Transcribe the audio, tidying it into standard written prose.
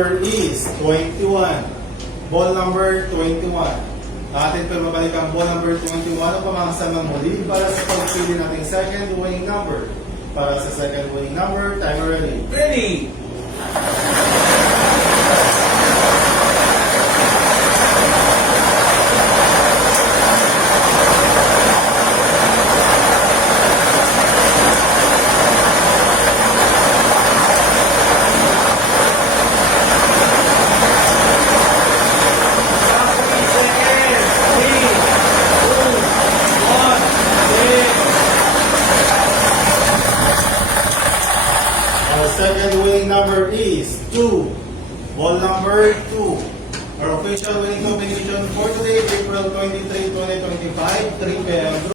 number is 21. Ball number 21. Atin pa mabalik ang ball number 21 upang makasamang muli para sa pagpili nating second winning number. Para sa second winning number, timer ready. Ready! Our second winning number is 2. Ball number 2. Our official winning combination for today, April 23, 2025, 3 p.m.